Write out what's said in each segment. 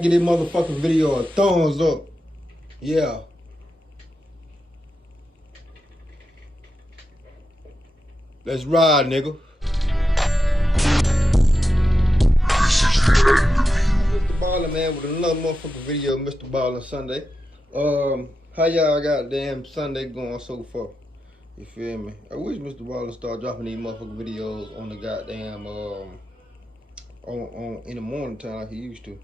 Give this motherfucking video a thumbs up. Yeah. Let's ride, nigga. Mr. Ballin, man, with another motherfucking video, Mr. Ballin Sunday. How y'all goddamn Sunday going so far? You feel me? I wish Mr. Ballin start dropping these motherfucking videos on the goddamn on in the morning time like he used to.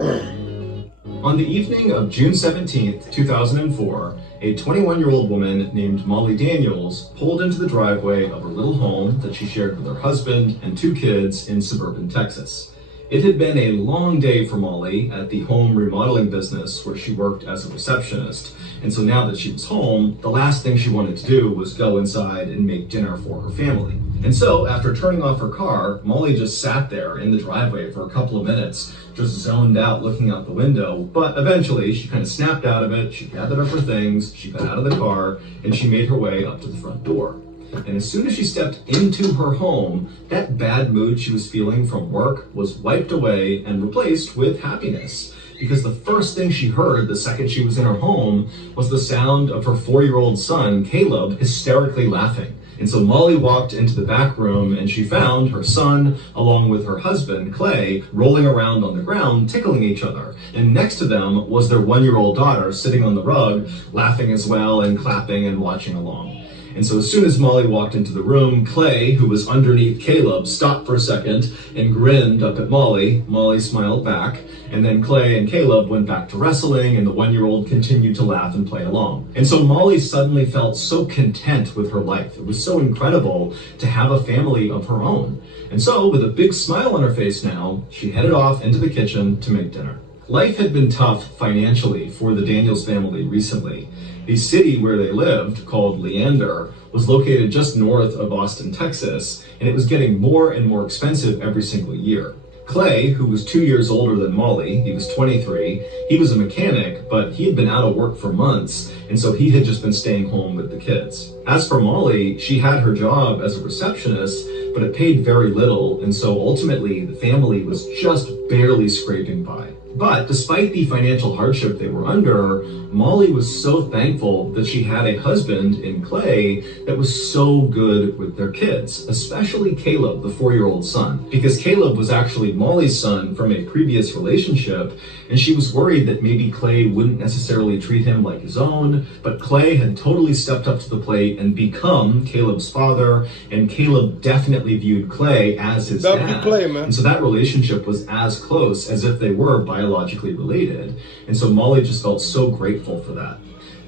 On the evening of June 17th, 2004, a 21-year-old woman named Molly Daniels pulled into the driveway of her little home that she shared with her husband and 2 kids in suburban Texas. It had been a long day for Molly at the home remodeling business where she worked as a receptionist, and so now that she was home, the last thing she wanted to do was go inside and make dinner for her family. And so, after turning off her car, Molly just sat there in the driveway for a couple of minutes, just zoned out looking out the window, but eventually she kind of snapped out of it, she gathered up her things, she got out of the car, and she made her way up to the front door. And as soon as she stepped into her home, that bad mood she was feeling from work was wiped away and replaced with happiness. Because the first thing she heard the second she was in her home was the sound of her 4-year-old son, Caleb, hysterically laughing. And so Molly walked into the back room and she found her son, along with her husband, Clay, rolling around on the ground, tickling each other. And next to them was their 1-year-old daughter sitting on the rug, laughing as well and clapping and watching along. And so as soon as Molly walked into the room, Clay, who was underneath Caleb, stopped for a second and grinned up at Molly. Molly smiled back, and then Clay and Caleb went back to wrestling, and the 1-year-old continued to laugh and play along. And so Molly suddenly felt so content with her life. It was so incredible to have a family of her own. And so, with a big smile on her face now, she headed off into the kitchen to make dinner. Life had been tough financially for the Daniels family recently. The city where they lived, called Leander, was located just north of Austin, Texas, and it was getting more and more expensive every single year. Clay, who was 2 years older than Molly, he was 23, he was a mechanic, but he had been out of work for months, and so he had just been staying home with the kids. As for Molly, she had her job as a receptionist, but it paid very little, and so ultimately the family was just barely scraping by. But despite the financial hardship they were under, Molly was so thankful that she had a husband in Clay that was so good with their kids, especially Caleb, the 4-year-old son, because Caleb was actually Molly's son from a previous relationship, and she was worried that maybe Clay wouldn't necessarily treat him like his own, but Clay had totally stepped up to the plate and become Caleb's father, and Caleb definitely viewed Clay as his dad. Clay, man. And so that relationship was as close as if they were biologically related, and so Molly just felt so grateful for that.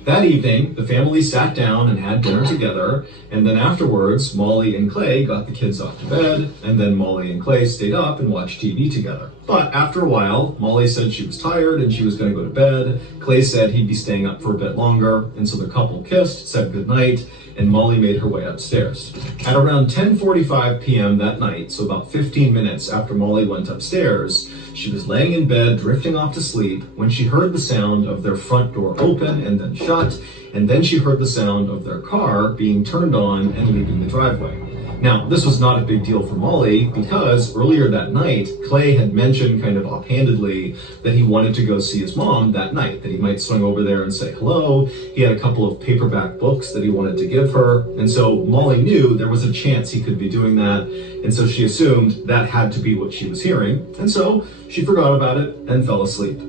That evening, the family sat down and had dinner together, and then afterwards, Molly and Clay got the kids off to bed, and then Molly and Clay stayed up and watched TV together. But after a while, Molly said she was tired and she was going to go to bed. Clay said he'd be staying up for a bit longer, and so the couple kissed, said goodnight, and Molly made her way upstairs. At around 10:45 p.m. that night, so about 15 minutes after Molly went upstairs, she was laying in bed, drifting off to sleep, when she heard the sound of their front door open and then shut, and then she heard the sound of their car being turned on and leaving the driveway. Now, this was not a big deal for Molly because earlier that night, Clay had mentioned kind of offhandedly that he wanted to go see his mom that night, that he might swing over there and say hello. He had a couple of paperback books that he wanted to give her, and so Molly knew there was a chance he could be doing that, and so she assumed that had to be what she was hearing, and so she forgot about it and fell asleep.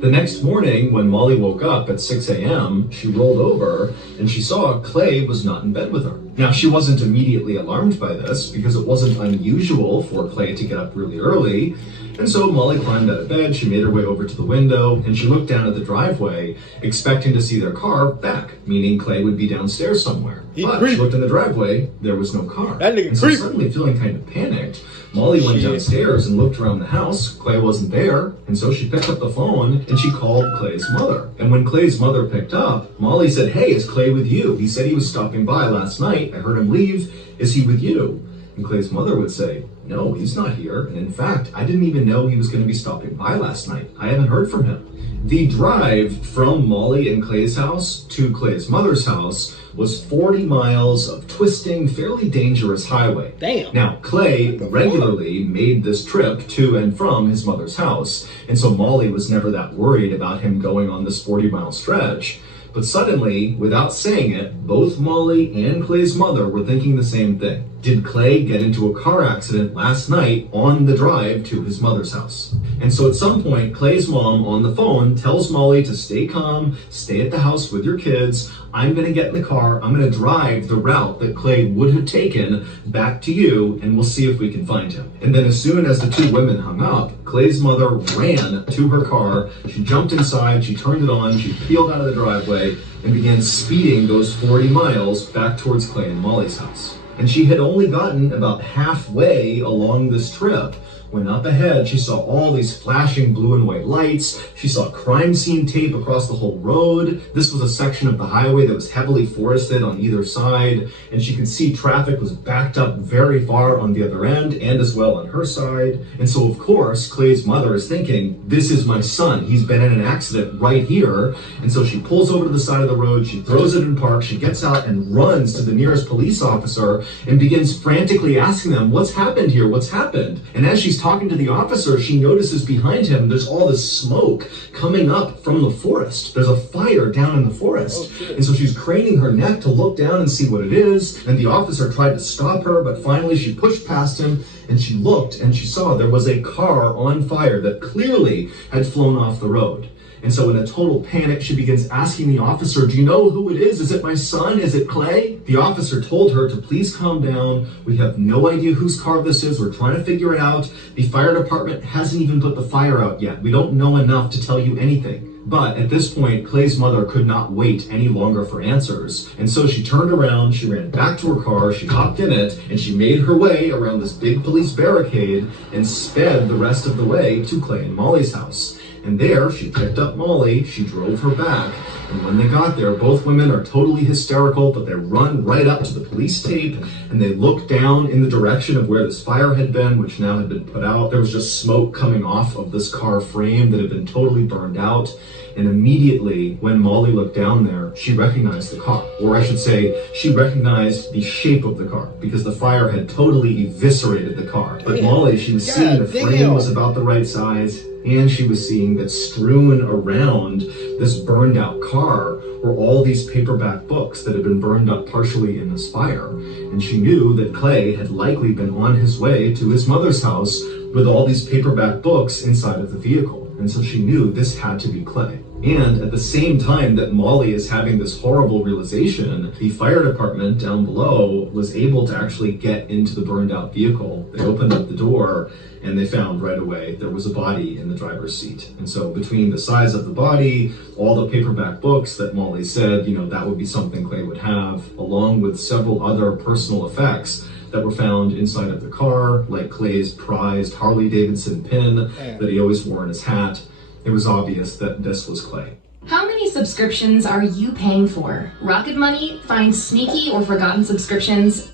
The next morning, when Molly woke up at 6 a.m., she rolled over and she saw Clay was not in bed with her. Now, she wasn't immediately alarmed by this because it wasn't unusual for Clay to get up really early. And so Molly climbed out of bed, she made her way over to the window, and she looked down at the driveway, expecting to see their car back, meaning Clay would be downstairs somewhere. But she looked in the driveway, there was no car. And so suddenly feeling kind of panicked, Molly went downstairs and looked around the house. Clay wasn't there, and so she picked up the phone and she called Clay's mother. And when Clay's mother picked up, Molly said, "Hey, is Clay with you? He said he was stopping by last night. I heard him leave. Is he with you?" And Clay's mother would say, no, he's not here. And in fact, I didn't even know he was going to be stopping by last night. I haven't heard from him. The drive from Molly and Clay's house to Clay's mother's house was 40 miles of twisting, fairly dangerous highway. Damn. Now, Clay regularly made this trip to and from his mother's house, and so Molly was never that worried about him going on this 40-mile stretch. But suddenly, without saying it, both Molly and Clay's mother were thinking the same thing. Did Clay get into a car accident last night on the drive to his mother's house? And so at some point, Clay's mom on the phone tells Molly to stay calm, stay at the house with your kids. I'm going to get in the car. I'm going to drive the route that Clay would have taken back to you, and we'll see if we can find him. And then as soon as the two women hung up, Clay's mother ran to her car. She jumped inside, she turned it on, she peeled out of the driveway and began speeding those 40 miles back towards Clay and Molly's house. And she had only gotten about halfway along this trip when up ahead she saw all these flashing blue and white lights. She saw crime scene tape across the whole road. This was a section of the highway that was heavily forested on either side, and she could see traffic was backed up very far on the other end and as well on her side. And so of course Clay's mother is thinking, this is my son, he's been in an accident right here. And so she pulls over to the side of the road, she throws it in park, she gets out and runs to the nearest police officer and begins frantically asking them, what's happened here, what's happened? And as she's talking to the officer, she notices behind him there's all this smoke coming up from the forest. There's a fire down in the forest. And so she's craning her neck to look down and see what it is. And the officer tried to stop her, but finally she pushed past him and she looked and she saw there was a car on fire that clearly had flown off the road. And so in a total panic, she begins asking the officer, do you know who it is? Is it my son? Is it Clay? The officer told her to please calm down. We have no idea whose car this is. We're trying to figure it out. The fire department hasn't even put the fire out yet. We don't know enough to tell you anything. But at this point, Clay's mother could not wait any longer for answers. And so she turned around, she ran back to her car, she hopped in it, and she made her way around this big police barricade and sped the rest of the way to Clay and Molly's house. And there, she picked up Molly, she drove her back, and when they got there, both women are totally hysterical, but they run right up to the police tape, and they look down in the direction of where this fire had been, which now had been put out. There was just smoke coming off of this car frame that had been totally burned out. And immediately, when Molly looked down there, she recognized the car. Or I should say, she recognized the shape of the car, because the fire had totally eviscerated the car. But Molly, she was seeing the frame was about the right size, and she was seeing that strewn around this burned out car were all these paperback books that had been burned up partially in this fire. And she knew that Clay had likely been on his way to his mother's house with all these paperback books inside of the vehicle. And so she knew this had to be Clay. And at the same time that Molly is having this horrible realization, the fire department down below was able to actually get into the burned out vehicle. They opened up the door and they found right away there was a body in the driver's seat. And so between the size of the body, all the paperback books that Molly said, that would be something Clay would have, along with several other personal effects that were found inside of the car, like Clay's prized Harley-Davidson pin that he always wore in his hat. It was obvious that this was Clay. How many subscriptions are you paying for? Rocket Money finds sneaky or forgotten subscriptions.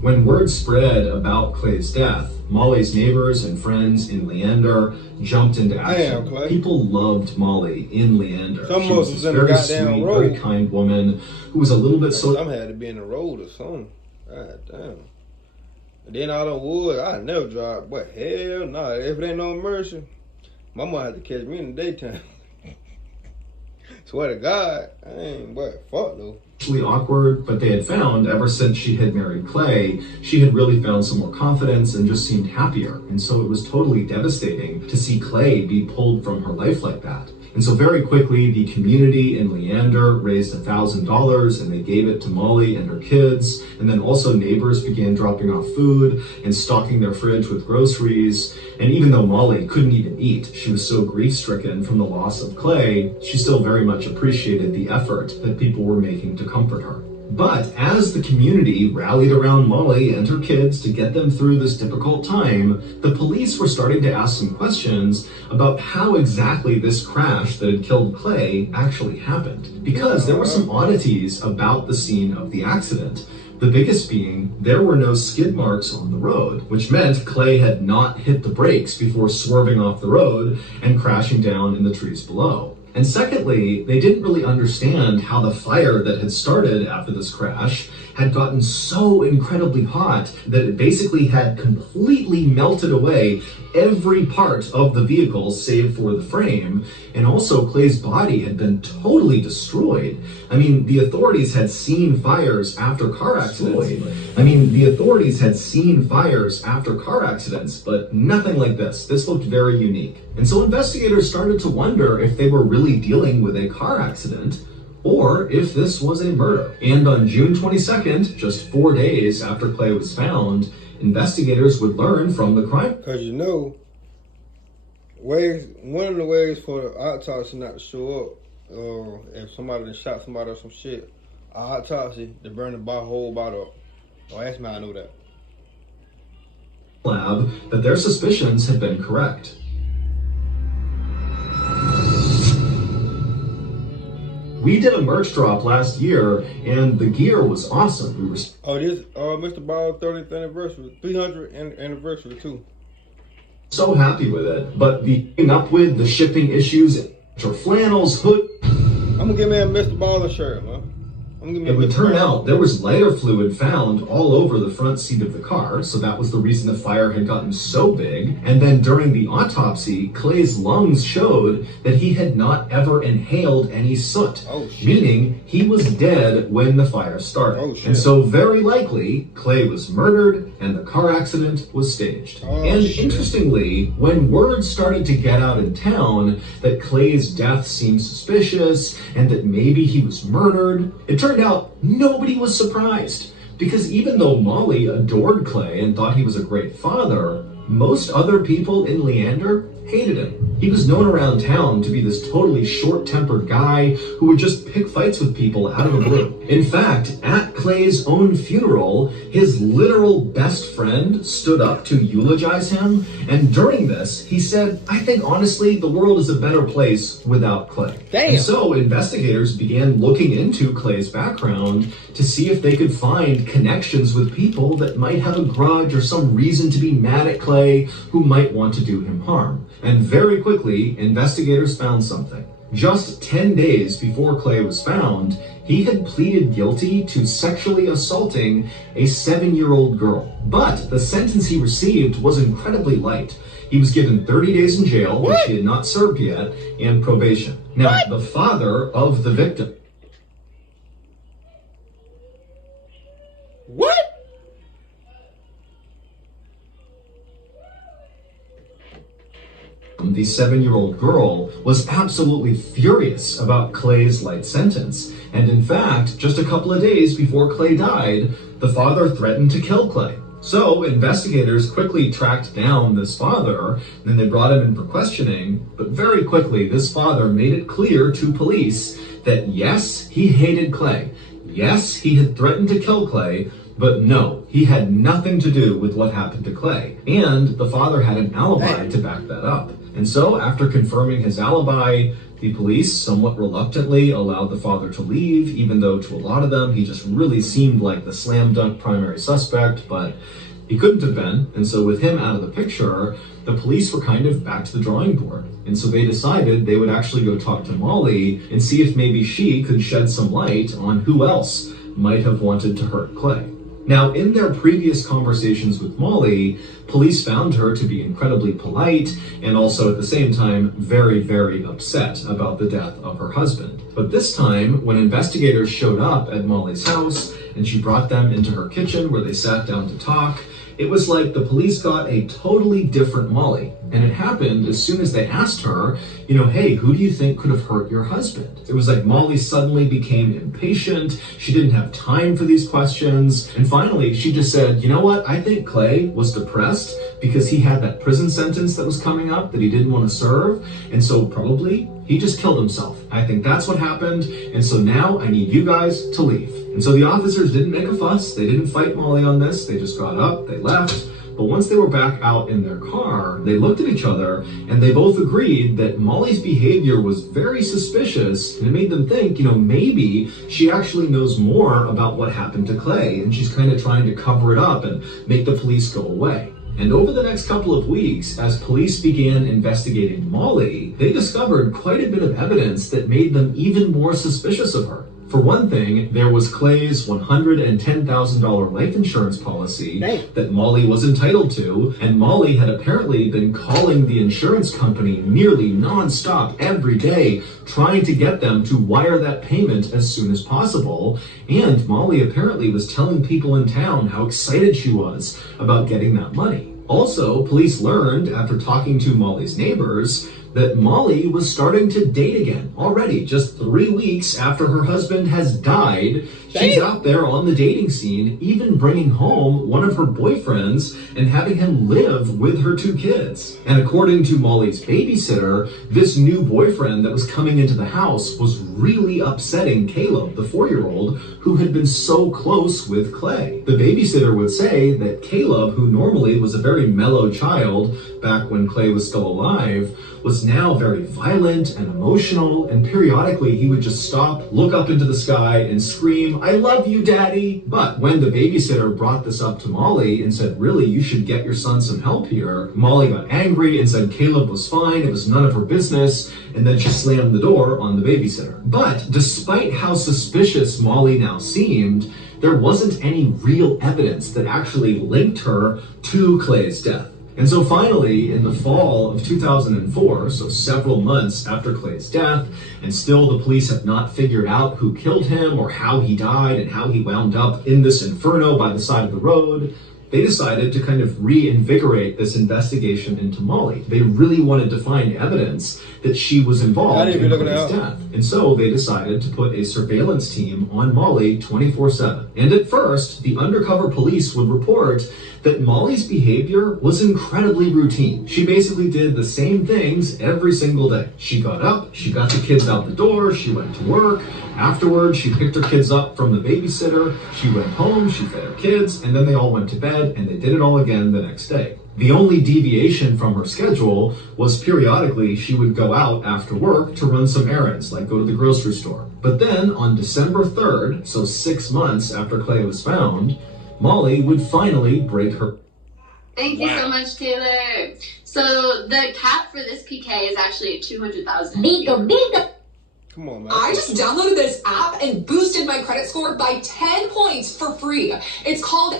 When word spread about Clay's death, Molly's neighbors and friends in Leander jumped into action. People loved Molly in Leander. She was this very sweet, very kind woman who was a little bit so... Some had to be in the road or something. God damn. And then all the wood, I never drive. But hell nah, if it ain't no mercy, my mom had to catch me in the daytime. Swear to God, I ain't fuck though. Awkward, but they had found ever since she had married Clay, she had really found some more confidence and just seemed happier. And so it was totally devastating to see Clay be pulled from her life like that. And so very quickly, the community in Leander raised $1,000 and they gave it to Molly and her kids. And then also neighbors began dropping off food and stocking their fridge with groceries. And even though Molly couldn't even eat, she was so grief-stricken from the loss of Clay, she still very much appreciated the effort that people were making to comfort her. But as the community rallied around Molly and her kids to get them through this difficult time, the police were starting to ask some questions about how exactly this crash that had killed Clay actually happened. Because there were some oddities about the scene of the accident. The biggest being, there were no skid marks on the road, which meant Clay had not hit the brakes before swerving off the road and crashing down in the trees below. And secondly, they didn't really understand how the fire that had started after this crash had gotten so incredibly hot that it basically had completely melted away every part of the vehicle save for the frame, and also Clay's body had been totally destroyed. I mean, the authorities had seen fires after car accidents. But nothing like this. This looked very unique. And so investigators started to wonder if they were really dealing with a car accident or if this was a murder. And on June 22nd, just 4 days after Clay was found, investigators would learn from the crime. Because you know, one of the ways for the autopsy not to show up, if somebody done shot somebody or some shit, autopsy, they burn the whole body up. Oh, that's how I know that. Lab that their suspicions had been correct. We did a merch drop last year, and the gear was awesome. We were Mr. Ball's 30th anniversary, 300th anniversary too. So happy with it, but the shipping issues, or flannels, hood. I'm gonna give me a Mr. Ball shirt, man. It would turn out there was lighter fluid found all over the front seat of the car, so that was the reason the fire had gotten so big. And then during the autopsy, Clay's lungs showed that he had not ever inhaled any soot, meaning he was dead when the fire started. And so very likely, Clay was murdered and the car accident was staged. Interestingly, when word started to get out in town that Clay's death seemed suspicious and that maybe he was murdered, it turned out nobody was surprised, because even though Molly adored Clay and thought he was a great father, most other people in Leander hated him. He was known around town to be this totally short-tempered guy who would just pick fights with people out of the blue. In fact, at Clay's own funeral, his literal best friend stood up to eulogize him, and during this, he said, "I think honestly, the world is a better place without Clay." Damn. And so investigators began looking into Clay's background to see if they could find connections with people that might have a grudge or some reason to be mad at Clay who might want to do him harm. And very quickly, investigators found something. Just 10 days before Clay was found, he had pleaded guilty to sexually assaulting a 7-year-old girl. But the sentence he received was incredibly light. He was given 30 days in jail, which he had not served yet, and probation. Now, the father of the victim. What? The 7-year-old girl was absolutely furious about Clay's light sentence. And in fact, just a couple of days before Clay died, the father threatened to kill Clay. So investigators quickly tracked down this father, and then they brought him in for questioning. But very quickly, this father made it clear to police that yes, he hated Clay. Yes, he had threatened to kill Clay, but no, he had nothing to do with what happened to Clay. And the father had an alibi to back that up. And so, after confirming his alibi, the police somewhat reluctantly allowed the father to leave, even though to a lot of them, he just really seemed like the slam dunk primary suspect, but he couldn't have been. And so with him out of the picture, the police were kind of back to the drawing board. And so they decided they would actually go talk to Molly and see if maybe she could shed some light on who else might have wanted to hurt Clay. Now, in their previous conversations with Molly, police found her to be incredibly polite and also at the same time very, very upset about the death of her husband. But this time, when investigators showed up at Molly's house and she brought them into her kitchen where they sat down to talk, it was like the police got a totally different Molly. And it happened as soon as they asked her, hey, who do you think could have hurt your husband? It was like Molly suddenly became impatient. She didn't have time for these questions. And finally, she just said, you know what? I think Clay was depressed because he had that prison sentence that was coming up that he didn't want to serve. And so probably he just killed himself. I think that's what happened. And so now I need you guys to leave. And so the officers didn't make a fuss. They didn't fight Molly on this. They just got up, they left. But once they were back out in their car, they looked at each other and they both agreed that Molly's behavior was very suspicious, and it made them think, maybe she actually knows more about what happened to Clay and she's kind of trying to cover it up and make the police go away. And over the next couple of weeks, as police began investigating Molly, they discovered quite a bit of evidence that made them even more suspicious of her. For one thing, there was Clay's $110,000 life insurance policy that Molly was entitled to, and Molly had apparently been calling the insurance company nearly non-stop every day, trying to get them to wire that payment as soon as possible. And Molly apparently was telling people in town how excited she was about getting that money. Also, police learned after talking to Molly's neighbors that Molly was starting to date again already, just 3 weeks after her husband has died. She's out there on the dating scene, even bringing home one of her boyfriends and having him live with her 2 kids. And according to Molly's babysitter, this new boyfriend that was coming into the house was really upsetting Caleb, the 4-year-old, who had been so close with Clay. The babysitter would say that Caleb, who normally was a very mellow child back when Clay was still alive, was now very violent and emotional, and periodically he would just stop, look up into the sky, and scream, "I love you, Daddy!" But when the babysitter brought this up to Molly and said, really, you should get your son some help here, Molly got angry and said Caleb was fine, it was none of her business, and then she slammed the door on the babysitter. But despite how suspicious Molly now seemed, there wasn't any real evidence that actually linked her to Clay's death. And so finally, in the fall of 2004, so several months after Clay's death, and still the police have not figured out who killed him or how he died and how he wound up in this inferno by the side of the road, they decided to kind of reinvigorate this investigation into Molly. They really wanted to find evidence that she was involved in Clay's death. And so they decided to put a surveillance team on Molly 24/7. And at first, the undercover police would report that Molly's behavior was incredibly routine. She basically did the same things every single day. She got up, she got the kids out the door, she went to work. Afterwards, she picked her kids up from the babysitter, she went home, she fed her kids, and then they all went to bed, and they did it all again the next day. The only deviation from her schedule was periodically she would go out after work to run some errands, like go to the grocery store. But then on December 3rd, so 6 months after Clay was found, Molly would finally break her. Thank you so much, Taylor. So the cap for this PK is actually 200,000. Bingo. Come on, man. I just downloaded this app and boosted my credit score by 10 points for free. It's called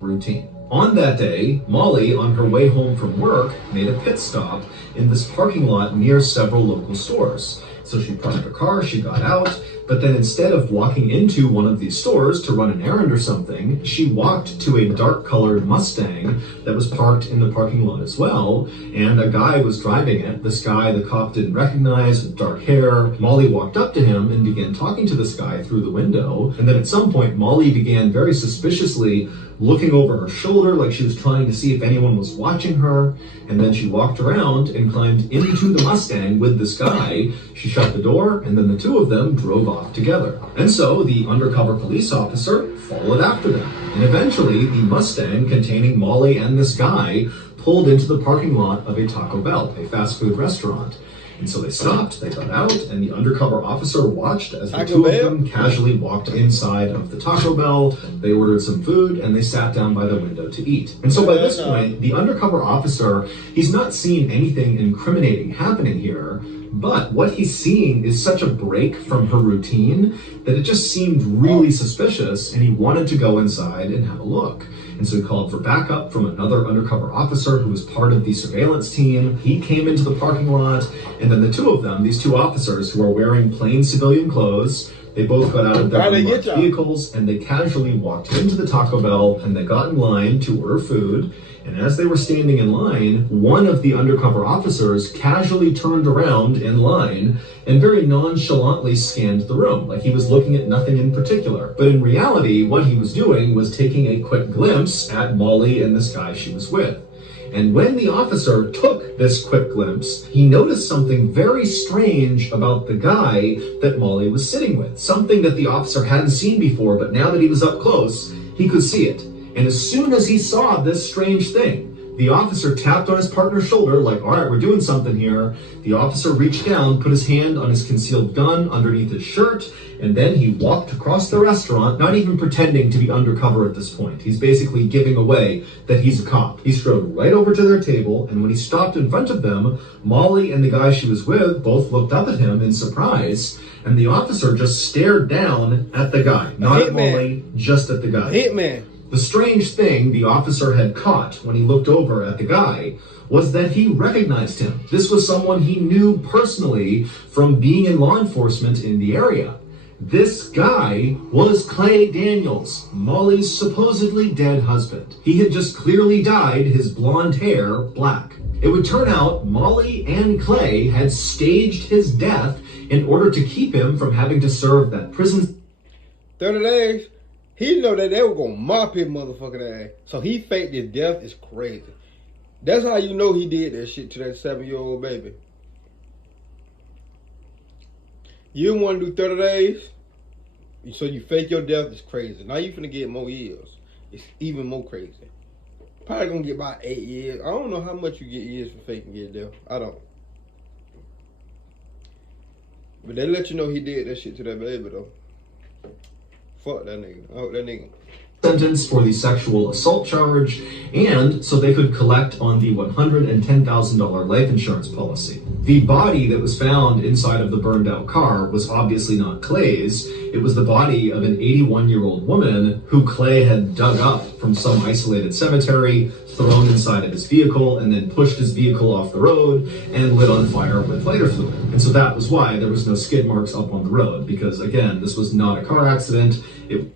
routine. On that day, Molly, on her way home from work, made a pit stop in this parking lot near several local stores. So she parked her car, she got out, but then instead of walking into one of these stores to run an errand or something, she walked to a dark-colored Mustang that was parked in the parking lot as well, and a guy was driving it. This guy the cop didn't recognize, with dark hair. Molly walked up to him and began talking to this guy through the window, and then at some point, Molly began very suspiciously looking over her shoulder like she was trying to see if anyone was watching her, and then she walked around and climbed into the Mustang with this guy. She shut the door, and then the two of them drove off together. And so the undercover police officer followed after them, and eventually the Mustang containing Molly and this guy pulled into the parking lot of a Taco Bell, a fast food restaurant. And so they stopped, they got out, and the undercover officer watched as the two of them casually walked inside of the Taco Bell. They ordered some food, and they sat down by the window to eat. And so by this point, the undercover officer, he's not seeing anything incriminating happening here, but what he's seeing is such a break from her routine that it just seemed really suspicious, and he wanted to go inside and have a look. And so he called for backup from another undercover officer who was part of the surveillance team. He came into the parking lot, and then the two of them, these two officers who are wearing plain civilian clothes, they both got out of their unmarked vehicles, and they casually walked into the Taco Bell, and they got in line to order food. And as they were standing in line, one of the undercover officers casually turned around in line and very nonchalantly scanned the room, like he was looking at nothing in particular. But in reality, what he was doing was taking a quick glimpse at Molly and this guy she was with. And when the officer took this quick glimpse, he noticed something very strange about the guy that Molly was sitting with. Something that the officer hadn't seen before, but now that he was up close, he could see it. And as soon as he saw this strange thing, the officer tapped on his partner's shoulder like, all right, we're doing something here. The officer reached down, put his hand on his concealed gun underneath his shirt, and then he walked across the restaurant, not even pretending to be undercover at this point. He's basically giving away that he's a cop. He strode right over to their table, and when he stopped in front of them, Molly and the guy she was with both looked up at him in surprise, and the officer just stared down at the guy. Not at Molly, just at the guy. Hitman. The strange thing the officer had caught when he looked over at the guy was that he recognized him. This was someone he knew personally from being in law enforcement in the area. This guy was Clay Daniels, Molly's supposedly dead husband. He had just clearly dyed his blonde hair black. It would turn out Molly and Clay had staged his death in order to keep him from having to serve that prison 30 days. He know that they were gonna mop his motherfucking ass. So he faked his death. Is crazy. That's how you know he did that shit to that 7-year-old baby. You want to do 30 days, so you fake your death. Is crazy. Now you finna get more years. It's even more crazy. Probably gonna get about 8 years. I don't know how much you get years for faking your death. I don't. But they let you know he did that shit to that baby though. Fuck that nigga. I hope that nigga sentence for the sexual assault charge, and so they could collect on the $110,000 life insurance policy. The body that was found inside of the burned out car was obviously not Clay's. It was the body of an 81-year-old woman who Clay had dug up from some isolated cemetery, thrown inside of his vehicle, and then pushed his vehicle off the road and lit on fire with lighter fluid. And so that was why there was no skid marks up on the road, because again, this was not a car accident.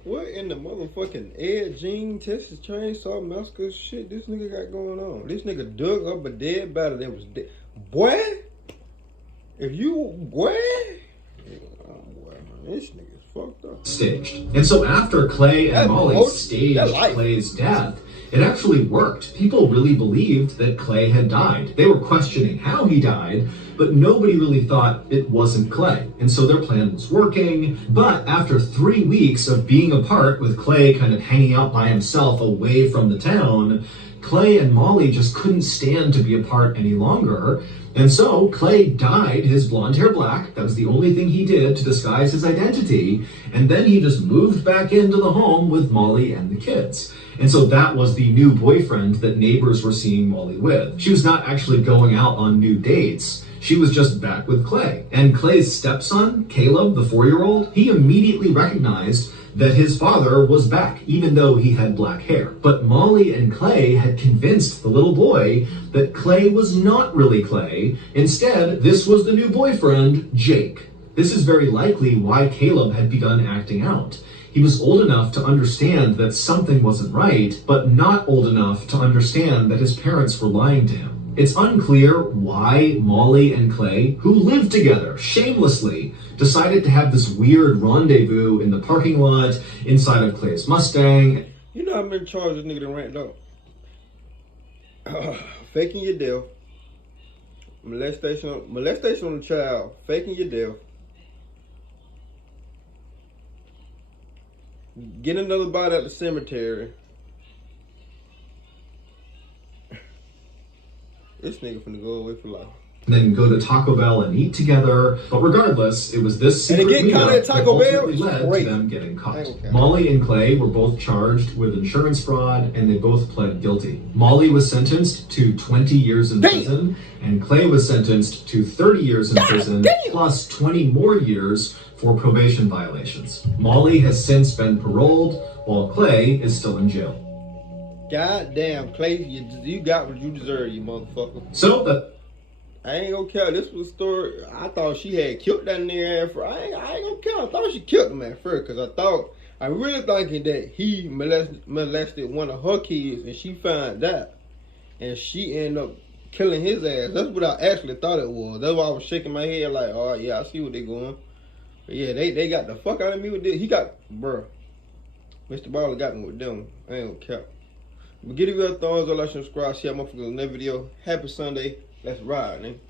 What in the motherfucking Ed Jean, Texas Chainsaw Massacre shit this nigga got going on? This nigga dug up a dead body that was dead. Boy, if you, boy, this nigga's fucked up. Staged. And so after Clay and Molly staged Clay's death, it actually worked. People really believed that Clay had died. They were questioning how he died, but nobody really thought it wasn't Clay. And so their plan was working. But after 3 weeks of being apart, with Clay kind of hanging out by himself away from the town, Clay and Molly just couldn't stand to be apart any longer. And so Clay dyed his blonde hair black. That was the only thing he did to disguise his identity. And then he just moved back into the home with Molly and the kids. And so that was the new boyfriend that neighbors were seeing Molly with. She was not actually going out on new dates. She was just back with Clay. And Clay's stepson, Caleb, the 4-year-old, he immediately recognized that his father was back, even though he had black hair. But Molly and Clay had convinced the little boy that Clay was not really Clay. Instead, this was the new boyfriend, Jake. This is very likely why Caleb had begun acting out. He was old enough to understand that something wasn't right, but not old enough to understand that his parents were lying to him. It's unclear why Molly and Clay, who lived together shamelessly, decided to have this weird rendezvous in the parking lot inside of Clay's Mustang. You know I've been charged this nigga to rant though. Faking your death, molestation on a child, faking your death, getting another body at the cemetery. This nigga finna go away for life. And then go to Taco Bell and eat together. But regardless, it was this secret meetup that ultimately led to them getting caught. Molly and Clay were both charged with insurance fraud, and they both pled guilty. Molly was sentenced to 20 years in prison, and Clay was sentenced to 30 years in prison, plus 20 more years for probation violations. Molly has since been paroled, while Clay is still in jail. God damn, Clay, you got what you deserve, you motherfucker. So I ain't gonna care. This was a story. I thought she had killed that nigga at first. I ain't gonna care. I thought she killed him at first, because I really thinking that he molested one of her kids, and she found that, and she ended up killing his ass. That's what I actually thought it was. That's why I was shaking my head like, oh yeah, I see what they going. But yeah, they got the fuck out of me with this. He got, bruh, Mr. Baller got me with them. I ain't gonna care. But give it a thumbs up, like, subscribe, share my motherfuckers in that video. Happy Sunday. Let's ride, man.